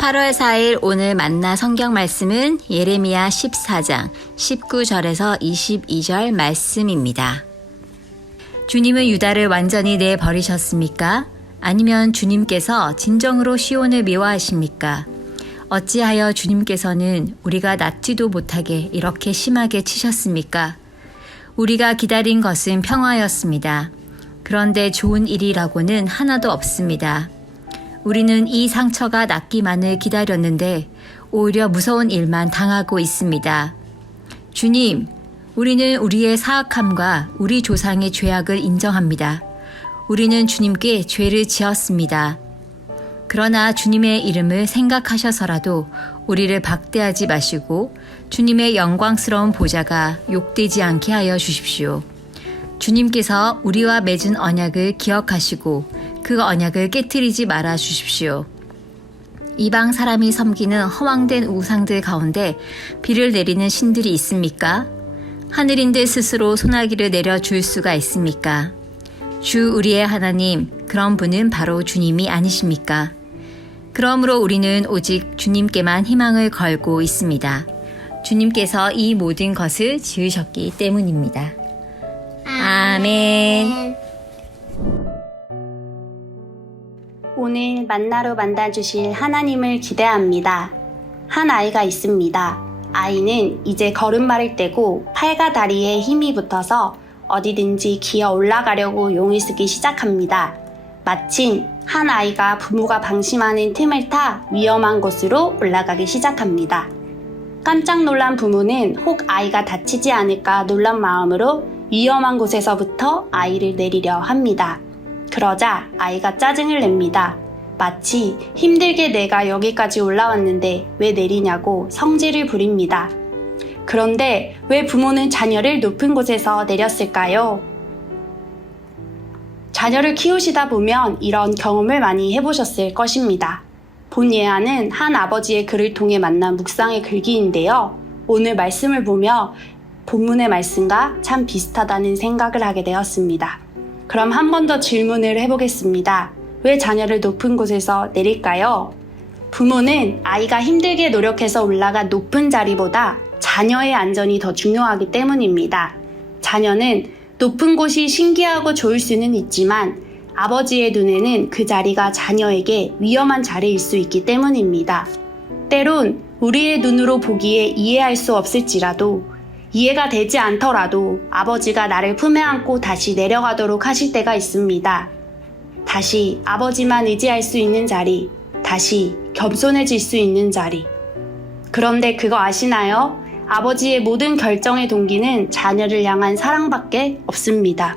8월 4일 오늘 만나 성경 말씀은 예레미야 14장 19절에서 22절 말씀입니다. 주님은 유다를 완전히 내버리셨습니까? 아니면 주님께서 진정으로 시온을 미워하십니까? 어찌하여 주님께서는 우리가 낫지도 못하게 이렇게 심하게 치셨습니까? 우리가 기다린 것은 평화였습니다. 그런데 좋은 일이라고는 하나도 없습니다. 우리는 이 상처가 낫기만을 기다렸는데 오히려 무서운 일만 당하고 있습니다. 주님, 우리는 우리의 사악함과 우리 조상의 죄악을 인정합니다. 우리는 주님께 죄를 지었습니다. 그러나 주님의 이름을 생각하셔서라도 우리를 박대하지 마시고 주님의 영광스러운 보좌가 욕되지 않게 하여 주십시오. 주님께서 우리와 맺은 언약을 기억하시고 그 언약을 깨트리지 말아 주십시오. 이방 사람이 섬기는 허황된 우상들 가운데 비를 내리는 신들이 있습니까? 하늘인들 스스로 소나기를 내려줄 수가 있습니까? 주 우리의 하나님, 그런 분은 바로 주님이 아니십니까? 그러므로 우리는 오직 주님께만 희망을 걸고 있습니다. 주님께서 이 모든 것을 지으셨기 때문입니다. 아멘. 오늘 만나로 만나주실 하나님을 기대합니다. 한 아이가 있습니다. 아이는 이제 걸음마를 떼고 팔과 다리에 힘이 붙어서 어디든지 기어 올라가려고 용을 쓰기 시작합니다. 마침 한 아이가 부모가 방심하는 틈을 타 위험한 곳으로 올라가기 시작합니다. 깜짝 놀란 부모는 혹 아이가 다치지 않을까 놀란 마음으로 위험한 곳에서부터 아이를 내리려 합니다. 그러자 아이가 짜증을 냅니다. 마치 힘들게 내가 여기까지 올라왔는데 왜 내리냐고 성질을 부립니다. 그런데 왜 부모는 자녀를 높은 곳에서 내렸을까요? 자녀를 키우시다 보면 이런 경험을 많이 해보셨을 것입니다. 본 예화는 한 아버지의 글을 통해 만난 묵상의 글귀인데요. 오늘 말씀을 보며 본문의 말씀과 참 비슷하다는 생각을 하게 되었습니다. 그럼 한 번 더 질문을 해보겠습니다. 왜 자녀를 높은 곳에서 내릴까요? 부모는 아이가 힘들게 노력해서 올라간 높은 자리보다 자녀의 안전이 더 중요하기 때문입니다. 자녀는 높은 곳이 신기하고 좋을 수는 있지만 아버지의 눈에는 그 자리가 자녀에게 위험한 자리일 수 있기 때문입니다. 때론 우리의 눈으로 보기에 이해할 수 없을지라도 이해가 되지 않더라도 아버지가 나를 품에 안고 다시 내려가도록 하실 때가 있습니다. 다시 아버지만 의지할 수 있는 자리, 다시 겸손해질 수 있는 자리. 그런데 그거 아시나요? 아버지의 모든 결정의 동기는 자녀를 향한 사랑밖에 없습니다.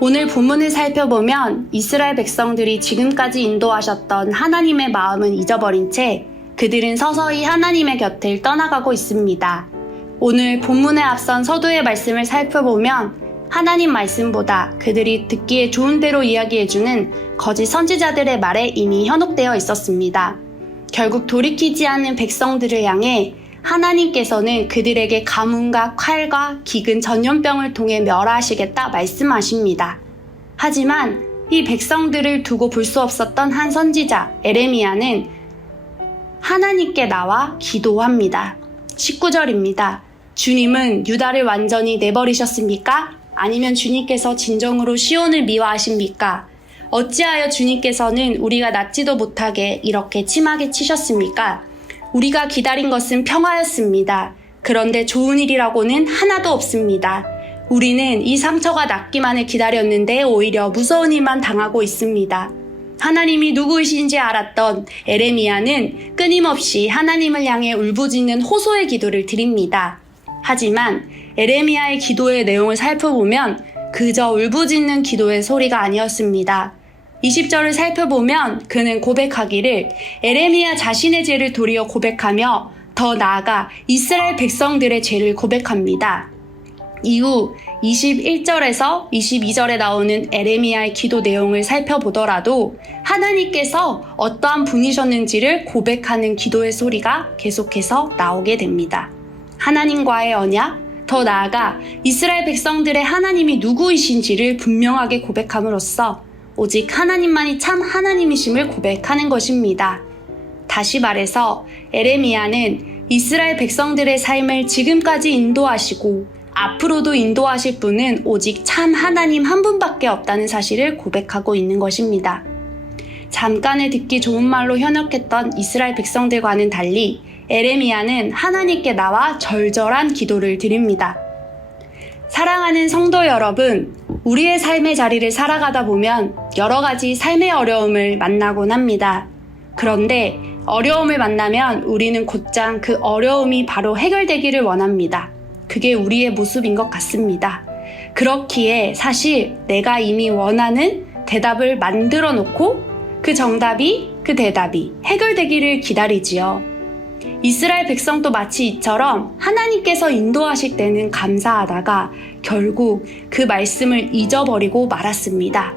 오늘 본문을 살펴보면 이스라엘 백성들이 지금까지 인도하셨던 하나님의 마음은 잊어버린 채 그들은 서서히 하나님의 곁을 떠나가고 있습니다. 오늘 본문에 앞선 서두의 말씀을 살펴보면 하나님 말씀보다 그들이 듣기에 좋은 대로 이야기해주는 거짓 선지자들의 말에 이미 현혹되어 있었습니다. 결국 돌이키지 않는 백성들을 향해 하나님께서는 그들에게 가문과 칼과 기근 전염병을 통해 멸하시겠다 말씀하십니다. 하지만 이 백성들을 두고 볼 수 없었던 한 선지자 에레미야는 하나님께 나와 기도합니다. 19절입니다. 주님은 유다를 완전히 내버리셨습니까? 아니면 주님께서 진정으로 시온을 미워하십니까? 어찌하여 주님께서는 우리가 낫지도 못하게 이렇게 심하게 치셨습니까? 우리가 기다린 것은 평화였습니다. 그런데 좋은 일이라고는 하나도 없습니다. 우리는 이 상처가 낫기만을 기다렸는데 오히려 무서운 일만 당하고 있습니다. 하나님이 누구이신지 알았던 에레미야는 끊임없이 하나님을 향해 울부짖는 호소의 기도를 드립니다. 하지만 에레미야의 기도의 내용을 살펴보면 그저 울부짖는 기도의 소리가 아니었습니다. 20절을 살펴보면 그는 고백하기를 에레미야 자신의 죄를 도리어 고백하며 더 나아가 이스라엘 백성들의 죄를 고백합니다. 이후 21절에서 22절에 나오는 에레미야의 기도 내용을 살펴보더라도 하나님께서 어떠한 분이셨는지를 고백하는 기도의 소리가 계속해서 나오게 됩니다. 하나님과의 언약, 더 나아가 이스라엘 백성들의 하나님이 누구이신지를 분명하게 고백함으로써 오직 하나님만이 참 하나님이심을 고백하는 것입니다. 다시 말해서 에레미야는 이스라엘 백성들의 삶을 지금까지 인도하시고 앞으로도 인도하실 분은 오직 참 하나님 한 분밖에 없다는 사실을 고백하고 있는 것입니다. 잠깐을 듣기 좋은 말로 현혹했던 이스라엘 백성들과는 달리 에레미야는 하나님께 나와 절절한 기도를 드립니다. 사랑하는 성도 여러분, 우리의 삶의 자리를 살아가다 보면 여러 가지 삶의 어려움을 만나곤 합니다. 그런데 어려움을 만나면 우리는 곧장 그 어려움이 바로 해결되기를 원합니다. 그게 우리의 모습인 것 같습니다. 그렇기에 사실 내가 이미 원하는 대답을 만들어 놓고 그 정답이, 그 대답이 해결되기를 기다리지요. 이스라엘 백성도 마치 이처럼 하나님께서 인도하실 때는 감사하다가 결국 그 말씀을 잊어버리고 말았습니다.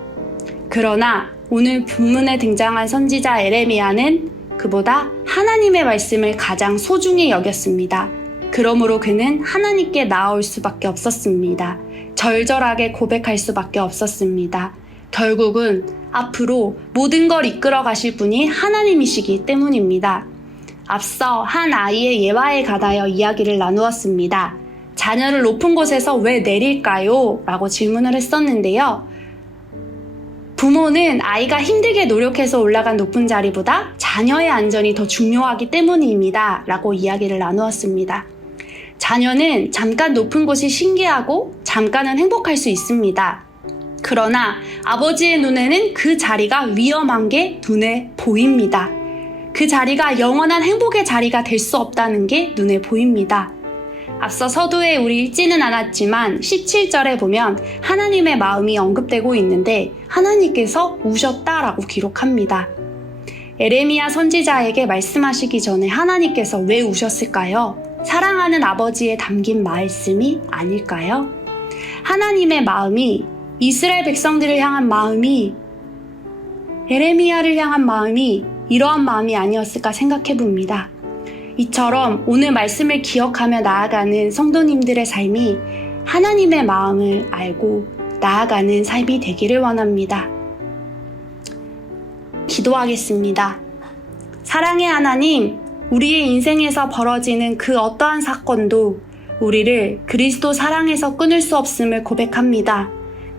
그러나 오늘 본문에 등장한 선지자 에레미야는 그보다 하나님의 말씀을 가장 소중히 여겼습니다. 그러므로 그는 하나님께 나아올 수밖에 없었습니다. 절절하게 고백할 수밖에 없었습니다. 결국은 앞으로 모든 걸 이끌어 가실 분이 하나님이시기 때문입니다. 앞서 한 아이의 예화에 관하여 이야기를 나누었습니다. 자녀를 높은 곳에서 왜 내릴까요? 라고 질문을 했었는데요. 부모는 아이가 힘들게 노력해서 올라간 높은 자리보다 자녀의 안전이 더 중요하기 때문입니다. 라고 이야기를 나누었습니다. 자녀는 잠깐 높은 곳이 신기하고 잠깐은 행복할 수 있습니다. 그러나 아버지의 눈에는 그 자리가 위험한 게 눈에 보입니다. 그 자리가 영원한 행복의 자리가 될 수 없다는 게 눈에 보입니다. 앞서 서두에 우리 읽지는 않았지만 17절에 보면 하나님의 마음이 언급되고 있는데 하나님께서 우셨다라고 기록합니다. 에레미야 선지자에게 말씀하시기 전에 하나님께서 왜 우셨을까요? 사랑하는 아버지에 담긴 말씀이 아닐까요? 하나님의 마음이 이스라엘 백성들을 향한 마음이 에레미야를 향한 마음이 이러한 마음이 아니었을까 생각해 봅니다. 이처럼 오늘 말씀을 기억하며 나아가는 성도님들의 삶이 하나님의 마음을 알고 나아가는 삶이 되기를 원합니다. 기도하겠습니다. 사랑의 하나님, 우리의 인생에서 벌어지는 그 어떠한 사건도 우리를 그리스도 사랑에서 끊을 수 없음을 고백합니다.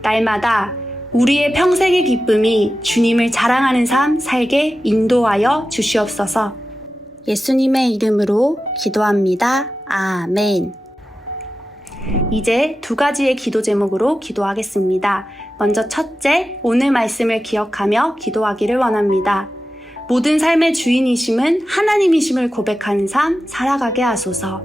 날마다 우리의 평생의 기쁨이 주님을 자랑하는 삶 살게 인도하여 주시옵소서. 예수님의 이름으로 기도합니다. 아멘. 이제 두 가지의 기도 제목으로 기도하겠습니다. 먼저 첫째, 오늘 말씀을 기억하며 기도하기를 원합니다. 모든 삶의 주인이심은 하나님이심을 고백하는 삶 살아가게 하소서.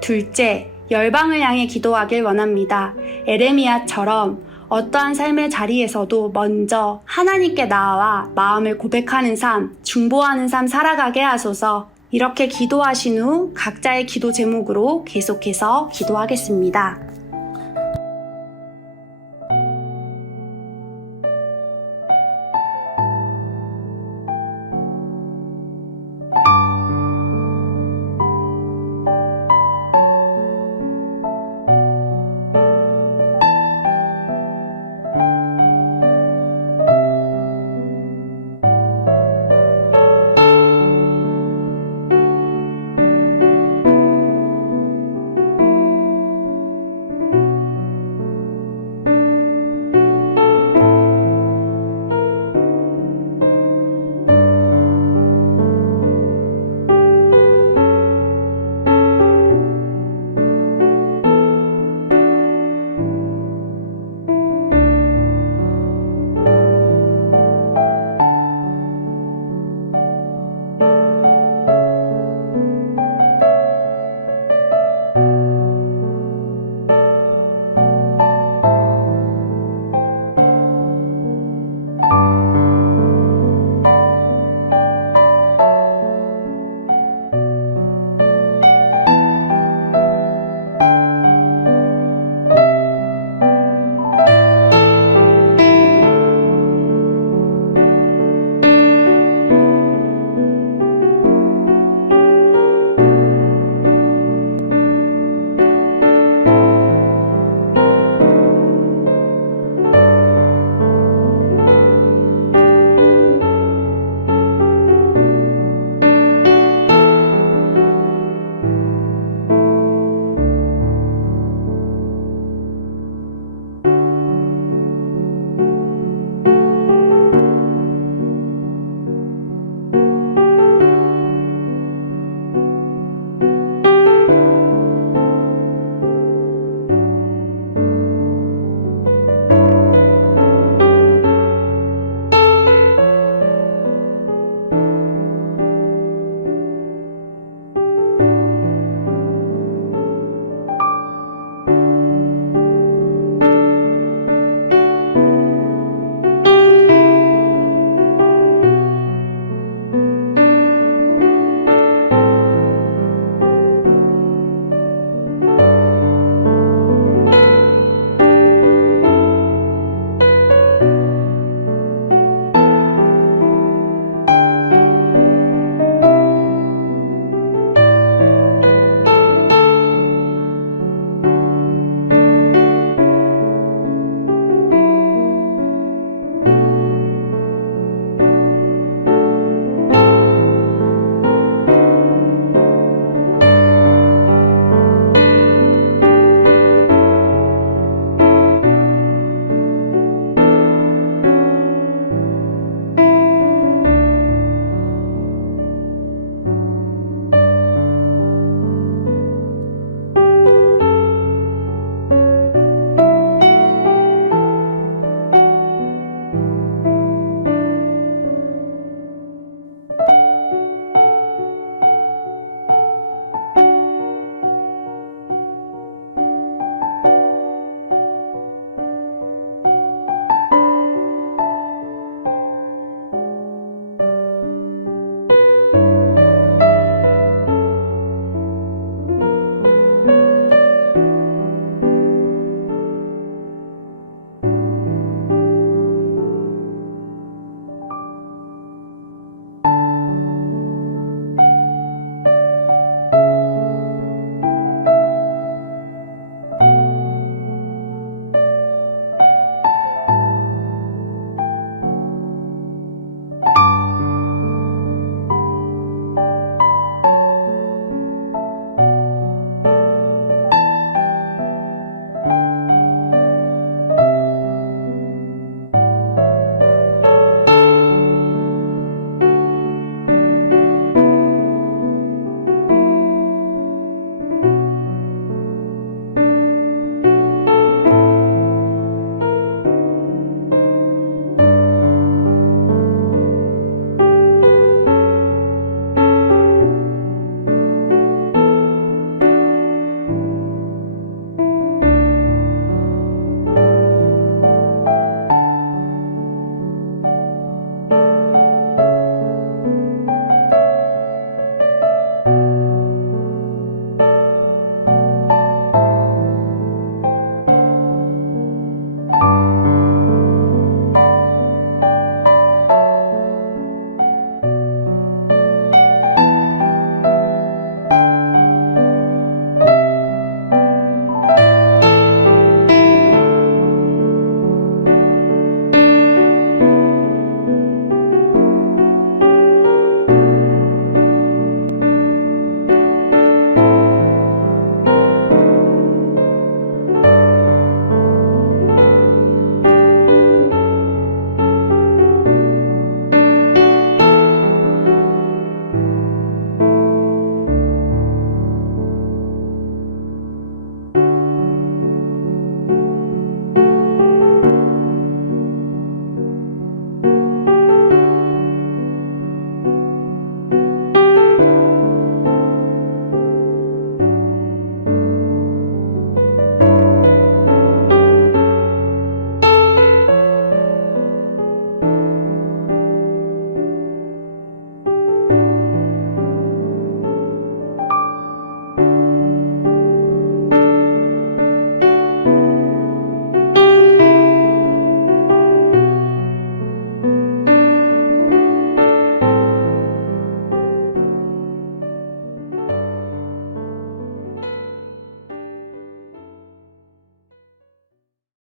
둘째, 열방을 향해 기도하길 원합니다. 에레미야처럼 어떠한 삶의 자리에서도 먼저 하나님께 나아와 마음을 고백하는 삶, 중보하는 삶 살아가게 하소서. 이렇게 기도하신 후 각자의 기도 제목으로 계속해서 기도하겠습니다.